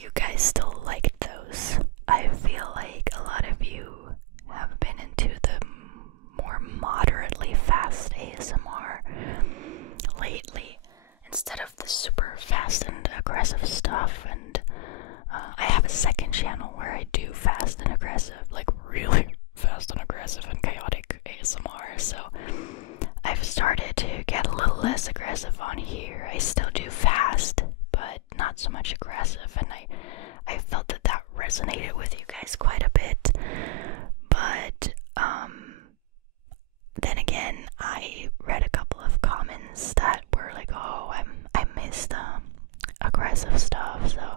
you guys still liked those. I feel like a lot of you have been into the more moderately fast ASMR lately, instead of the super fast and aggressive stuff. And I have a second channel where I do fast and aggressive, like really fast and aggressive and chaotic ASMR, so I've started to get a little less aggressive on here. I still do fast, but not so much aggressive, and I felt that that resonated with you guys quite a bit. But then again, I read a couple of comments that were like, oh, I missed aggressive stuff, so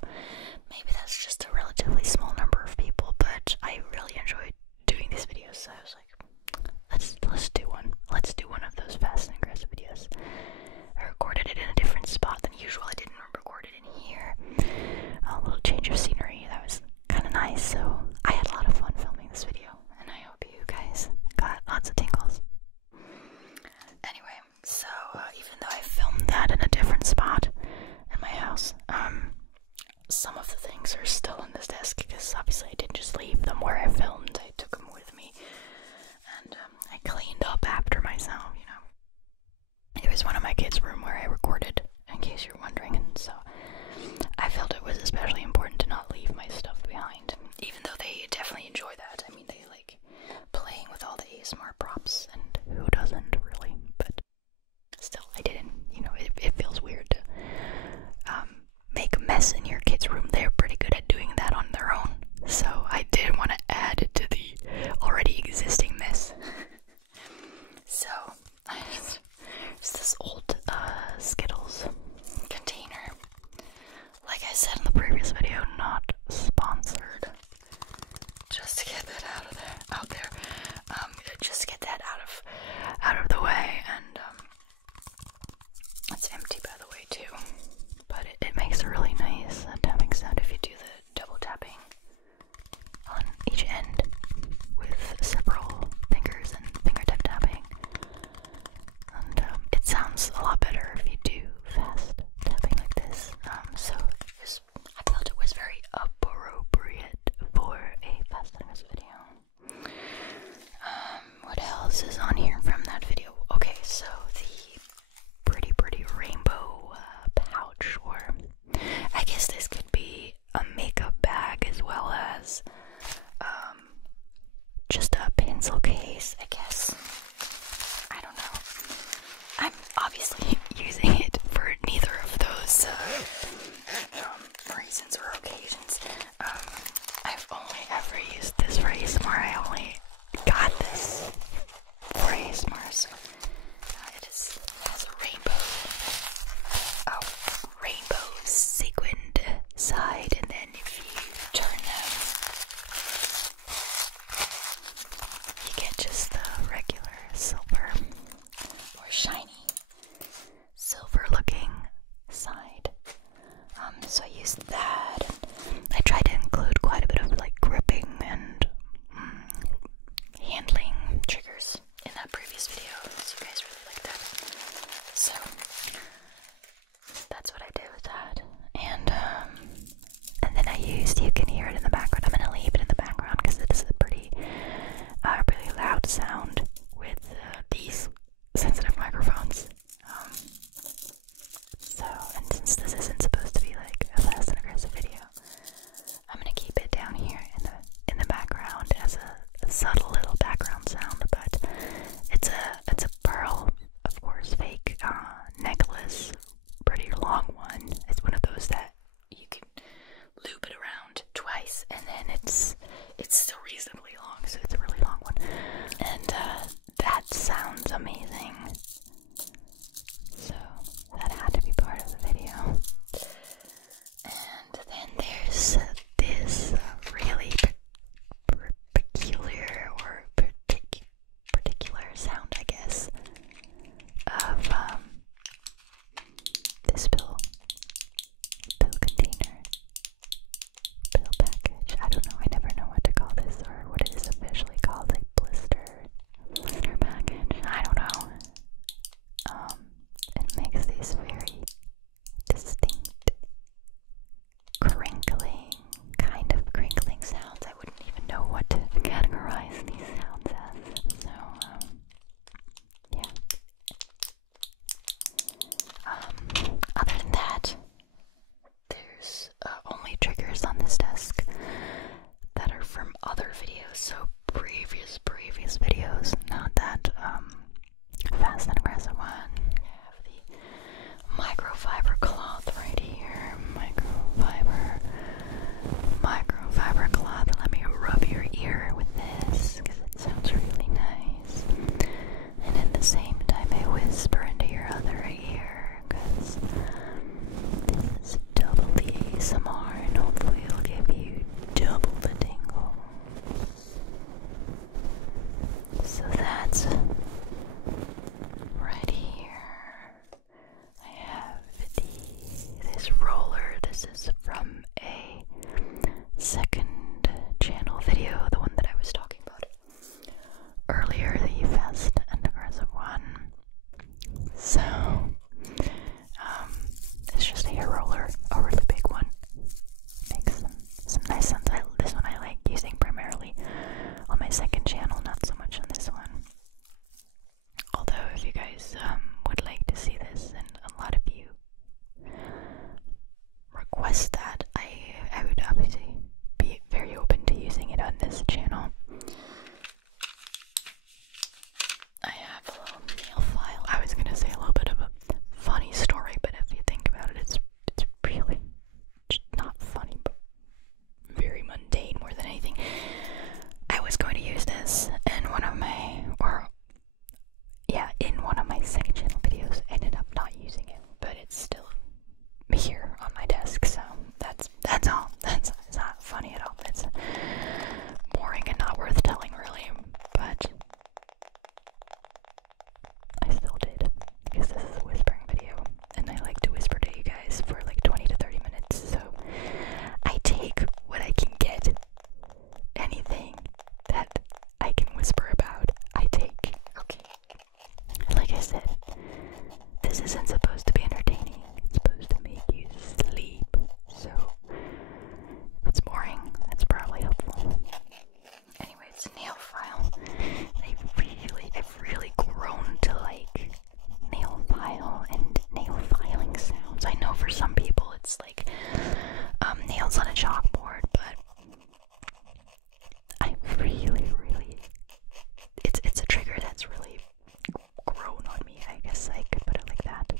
maybe that's just a relatively small number of people, but I really enjoyed doing these videos, so I was like, let's do one. Let's do one of those fast and aggressive videos. I recorded it in a different spot than usual. I didn't record it in here. A little change of scenery. That was kind of nice, so I had a lot of fun filming this video, and I hope you guys got lots of tingles. Anyway, so even though I filmed that in a different spot in my house, some of the things are still on this desk, because obviously I didn't just leave them where I filmed. I took them with me, and I cleaned up after myself, you know. It was one of my kids' room where I recorded, in case you're wondering, and so I felt it was especially important to not leave my stuff behind, even though they definitely enjoy that. I mean, they like playing with all the ASMR props, and who doesn't, really? But still, I didn't, you know, it feels weird to make a mess in your kid's room. They're pretty good at doing that on their own, so I didn't want to add to the already existing mess. So there's this old Skittles container. Like I said in the previous video, not sponsored. Just to get that out there. Just to get that out of the way, and it's empty, by the way, too. But it makes a really nice tapping sound if you do the double tapping on each end with several fingers and fingertip tapping. And it sounds a lot better if you do fast tapping like this. So I felt it was very appropriate for a fast and aggressive video. What else is on here from that video? Okay, so the pretty rainbow pouch, or I guess this could be a makeup bag as well as just a pencil case, I guess. I don't know. I'm obviously using it for neither of those reasons or occasions. I've only ever used this for ASMR. I only got this for ASMR, so it has a rainbow sequined side, and then if you turn them, you get just the regular silver or shiny silver looking side. So I used that. I tried to include quite a bit of like gripping and handling triggers in that previous video, so you guys really liked that. So that's what I did with that. And then I used, you can hear it in the background. I'm gonna leave it in the background because it is a pretty loud sound with these sensitive microphones. So, and since this isn't supposed to be like a fast and aggressive video, I'm gonna keep it down here in the background as a subtle little background sound. But it's a pearl, of course, fake necklace, pretty long one. It's one of those that you can loop it around twice, and then it's still reasonably long, so it's a really long one. And that sounds amazing. So that had to be part of the video. And then there's this really peculiar or particular sound, I guess, of this pill container, pill package. I don't know. I never know what to call this or what it is officially called, like blister package. I don't know. stickers on this desk that are from other videos, so previous videos, not that fast and aggressive one. I have the microfiber cloth right here. Microfiber cloth. Let me rub your ear with this because it sounds really nice. And at the same time, I whisper into your other ear because this is double the ASMR, and hopefully it'll give you double the tingle. So that's right here. I have this roller. This is from a second channel video, the one that I was talking about earlier, the fast and aggressive one. So, it's just a hair roller, a really big one. Makes some nice sounds. This one I like using primarily on my second channel, not so much on this one. Although, if you guys would like to see this, and a lot of you request that, I would obviously be very open to using it on this channel. I have a little nail file. I was gonna say a little bit of a funny story, but if you think about it, it's really not funny, but very mundane more than anything. I was going to use this in one of my, in one of my second channel videos. I ended up not using it, but it's still here on my desk, so that's all. It's not funny at all. It's boring and not worth telling, really, but I still did, because this is a whispering video, and I like to whisper to you guys for like 20 to 30 minutes, so I take what I can get. Anything that I can whisper about, I take. Okay. Like I said, this isn't supposed to be entertaining. It's supposed to make you sleep. So, if it's boring, it's probably helpful. Anyway, it's a nail file. I've really grown to like nail file and nail filing sounds. I know for some people it's like nails on a chalkboard, but I really, it's a trigger that's really grown on me. I guess I could put it like that.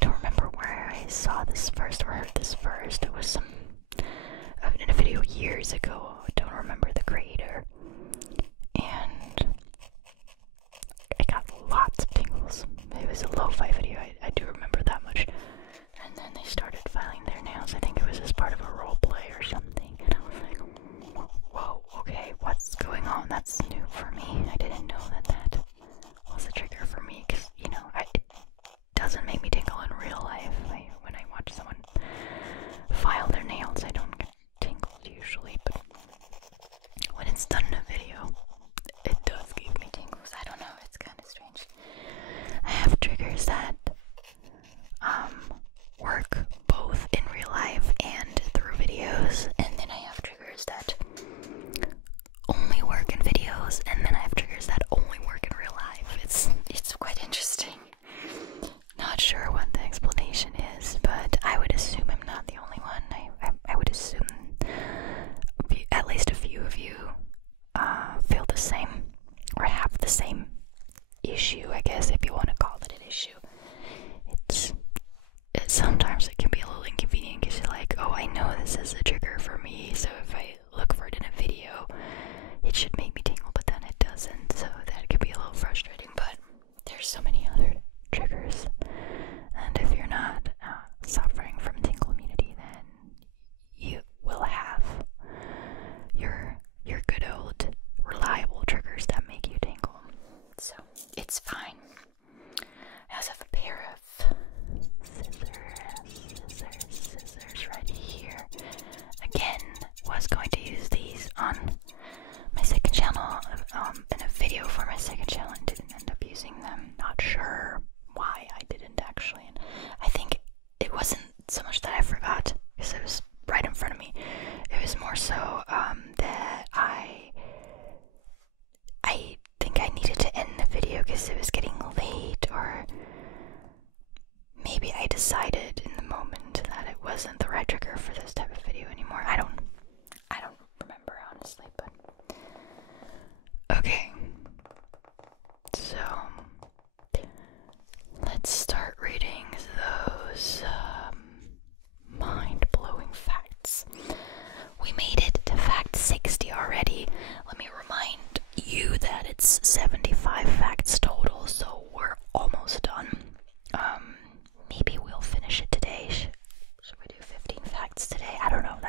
Don't remember where I saw this first or heard this first. It was in a video years ago. I don't remember the creator. And I got lots of tingles. It was a lo-fi video, I do remember that much. And then they started filing their nails. I think it was as part of a role play or something. And I was like, whoa, okay, what's going on? That's new for me. I didn't know that was a trigger for me, because, you know, it doesn't make me tingle in real life. When I watch someone file their nails, I don't get tingles usually, but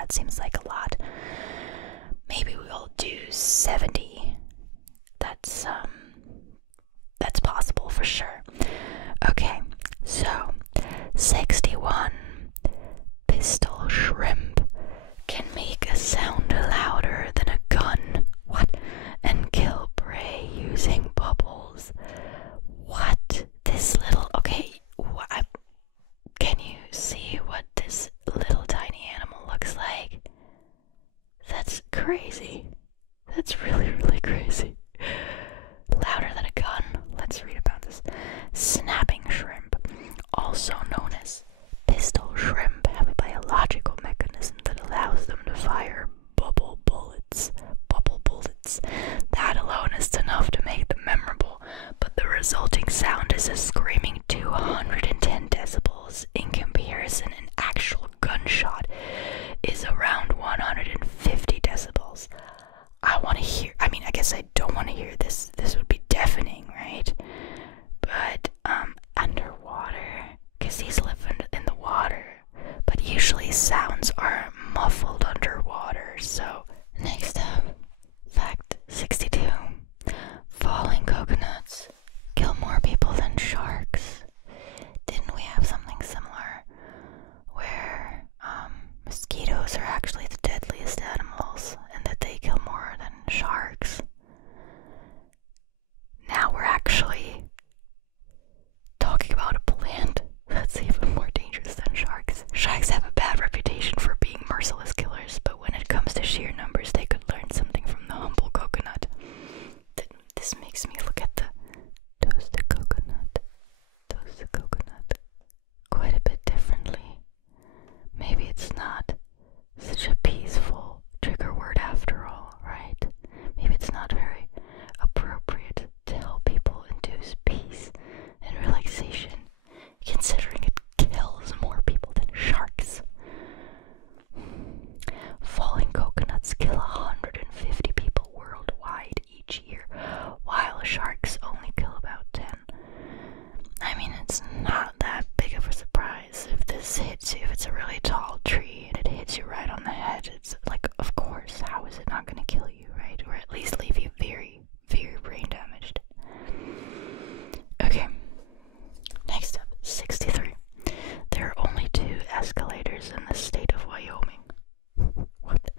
that seems like a lot. Maybe we'll do 70. That's possible for sure. Okay, so 61. Pistol shrimp can make a sound louder than a gun. What? And kill prey using bubbles. What? This little... Okay, can you see what this little tiny animal looks like? That's crazy. That's really, really crazy. Louder than a gun. Let's read about this. Snapping shrimp, also known as pistol shrimp, have a biological mechanism that allows them to fire bubble bullets. Bubble bullets. That alone is enough to make them memorable, but the resulting sound is a screaming 210 decibels. In comparison, an actual gunshot is around 150 decibels. I guess I don't want to hear this. This would be deafening, right? But, underwater, because these live in the water, but usually sounds are muffled underwater. So, next up, fact 62. Falling coconuts kill more people than sharks. Didn't we have something similar where mosquitoes are actually the deadliest animals and that they kill more than sharks? Now we're actually talking about a plant that's even more dangerous than sharks. Sharks have a bad reputation for being merciless killers, but when it comes to sheer numbers, they could learn something from the humble coconut. This makes me look at the toasted coconut quite a bit differently. Maybe it's not such a peaceful trigger word after all, right? Maybe it's not very appropriate to help people induce peace and relaxation, considering it kills more people than sharks. Falling coconuts kill 150 people worldwide each year, while sharks only kill about 10. I mean, it's not that big of a surprise if this hits you. If it's a really tall tree and it hits you right on the head, it's like, of course, how is it not going to kill you, right? Or at least leave you very, very brain damaged. Okay, next up, 63. There are only 2 escalators in the state of Wyoming. What?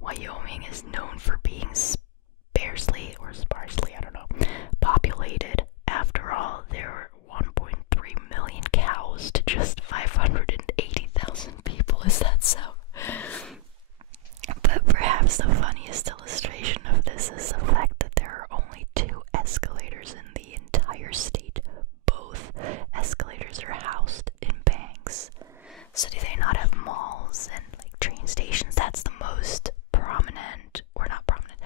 Wyoming is known for being sparsely, I don't know, populated. After all, there are 1.3 million cows to just 580,000 people. Is that so? But perhaps the funniest illustration of this is the fact that there are only 2 escalators in the entire state. Both escalators are housed in banks. So do they not have malls and like train stations? That's the most prominent, or not prominent,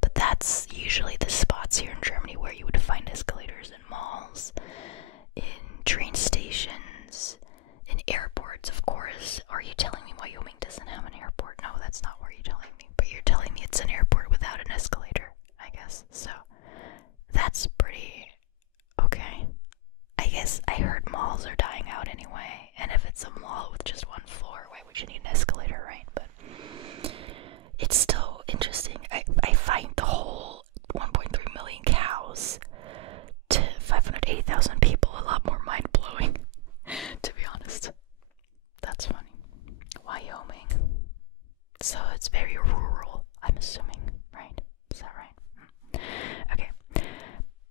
but that's usually the spots here in Germany where you would find escalators in malls, in train stations, in airports, of course. Are you telling me Wyoming doesn't have an airport? No, that's not what you're telling me. But you're telling me it's an airport without an escalator, I guess. So that's pretty okay. I guess I heard malls are dying out anyway, and if it's a mall with just 1 floor, why would you need an escalator, right? But it's still interesting. I find the whole 1.3 million cows to 580,000 people a lot more mind-blowing, to be honest. That's funny. Wyoming. So it's very rural, I'm assuming, right? Is that right? Okay.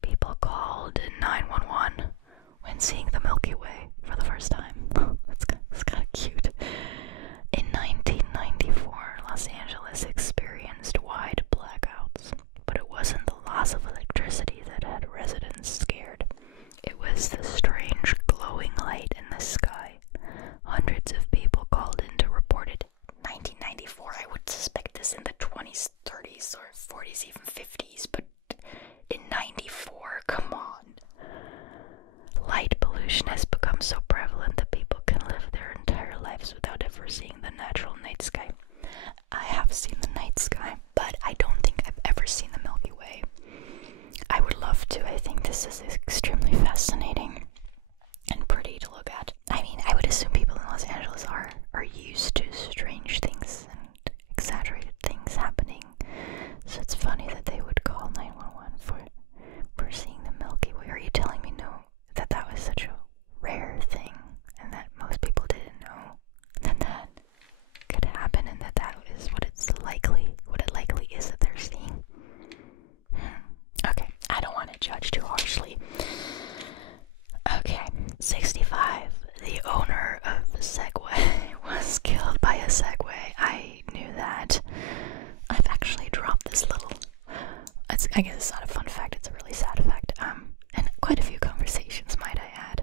People called 911 when seeing the Milky Way for the first time. That's kind of cute. In 1994, Los Angeles experienced wide blackouts, but it wasn't the loss of electricity that had residents scared. It was the strange glowing light in the sky. Hundreds of people called in to report it. 1994, I would suspect this in the 20s, 30s, or 40s, even 50s, but in 94, come on. Light pollution has become so prevalent that I guess it's not a fun fact, it's a really sad fact. And quite a few conversations, might I add.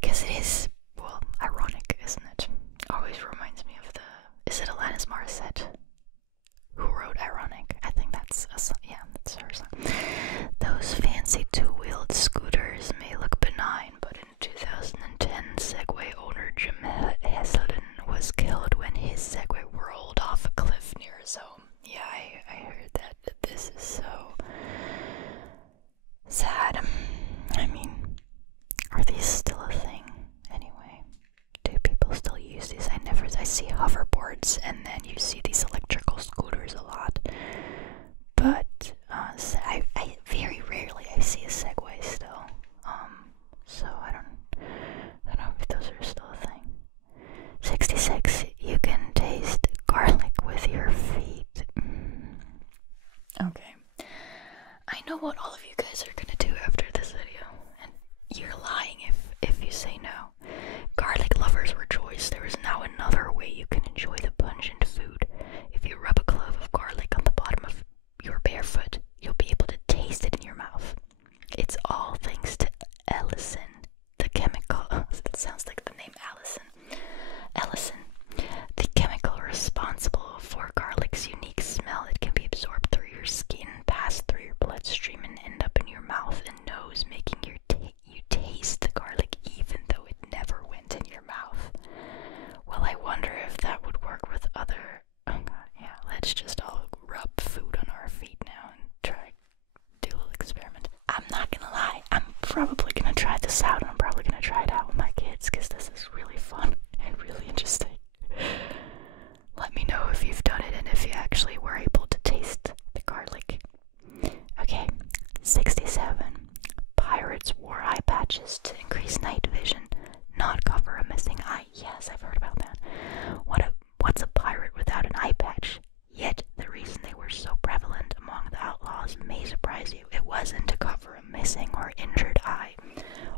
Because it is, well, ironic, isn't it? Always reminds me of is it Alanis Morissette who wrote Ironic? I think that's that's her song. Those fancy two-wheeled scooters may look benign, but in 2010, Segway owner Jim Heselden was killed when his Segway rolled off a cliff near his home. Yeah, I heard that. This is so sad. I mean, are these still a thing? Anyway, do people still use these? I see hoverboards, and then you see these electrical scooters a lot. But I very rarely I see a Segway still. So I don't know if those are still a thing. 66. You can taste garlic with your feet. Okay. I know what all of you guys are gonna do after this video, and you're lying if you say no. Garlic lovers rejoice. There is now another way you can enjoy the pungent food. If you rub a clove of garlic on the bottom of your bare foot, you'll be able to taste it in your mouth. It's all thanks to Ellison, the chemical. It sounds like the name Allison. Ellison, the chemical responsible for garlic's unique smell. It can be absorbed through your skin, pass through your bloodstream, and end up in your mouth and nose, making you taste the garlic even though it never went in your mouth. Well, I wonder if that would work with other. Oh god, yeah. Let's just all rub food on our feet now and try do a little experiment. I'm not gonna lie. I'm probably gonna try this out, and I'm probably gonna try it out with my kids because this is really fun and really interesting. Let me know if you've done it and if you actually were able to taste the garlic. Okay, 67. Pirates wore eye patches to increase night vision, not cover a missing eye. Yes, I've heard about that. What's a pirate without an eye patch? Yet, the reason they were so prevalent among the outlaws may surprise you. It wasn't to cover a missing or injured eye.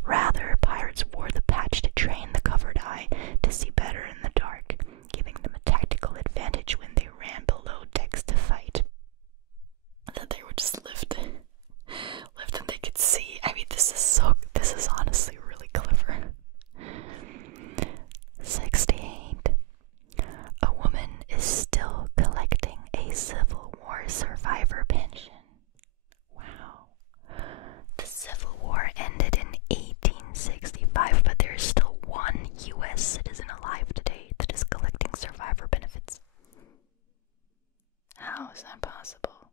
Rather, pirates wore the patch to train the covered eye to see better in the dark, giving them a tactical advantage when they ran below decks to fight. That they would just lift and they could see. I mean, this is honestly really clever. 68. A woman is still collecting a Civil War survivor pension. Wow. The Civil War ended in 1865, but there is still one U.S. citizen alive today that is collecting survivor benefits. How is that possible?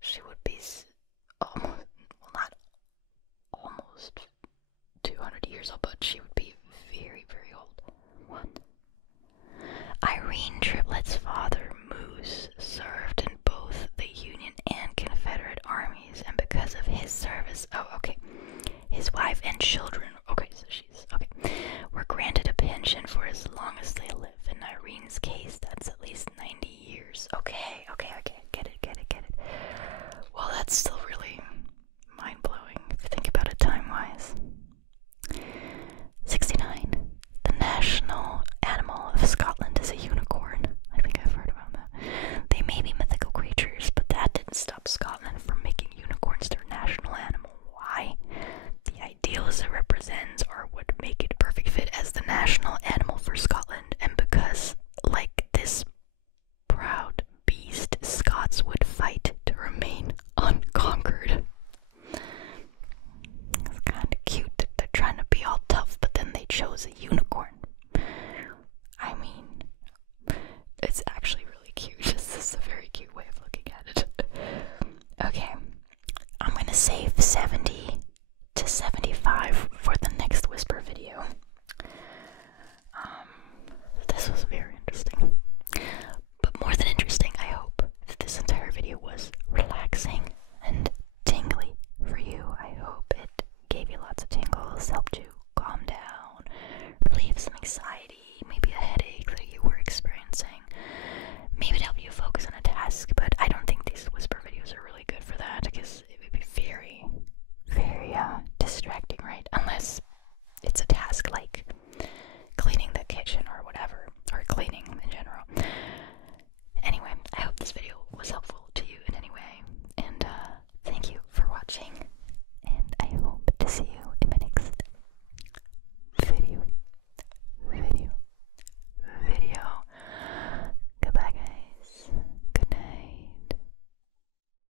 She would be almost, well, not almost 200 years old, but she would be very, very old. What? Irene Triplett's father, Moose, served in both the Union and Confederate armies, and because of his service, his wife and children, were granted a pension for as long as they live. In Irene's case, that's at least 90 years. Okay, get it. Well, that's still really mind-blowing if you think about it time-wise. 69. The national animal of Scotland is a unicorn. I think I've heard about that. They may be mythical creatures, but that didn't stop Scotland from making unicorns their national animal. Why? The ideals it represents are what make it a perfect fit as the national animal for Scotland, and because, like this proud beast, Scots would fight to remain unconquered. It's kind of cute that they're trying to be all tough, but then they chose a unicorn. I mean, it's actually really cute. This is a very cute way of looking at it. Okay, I'm gonna save 70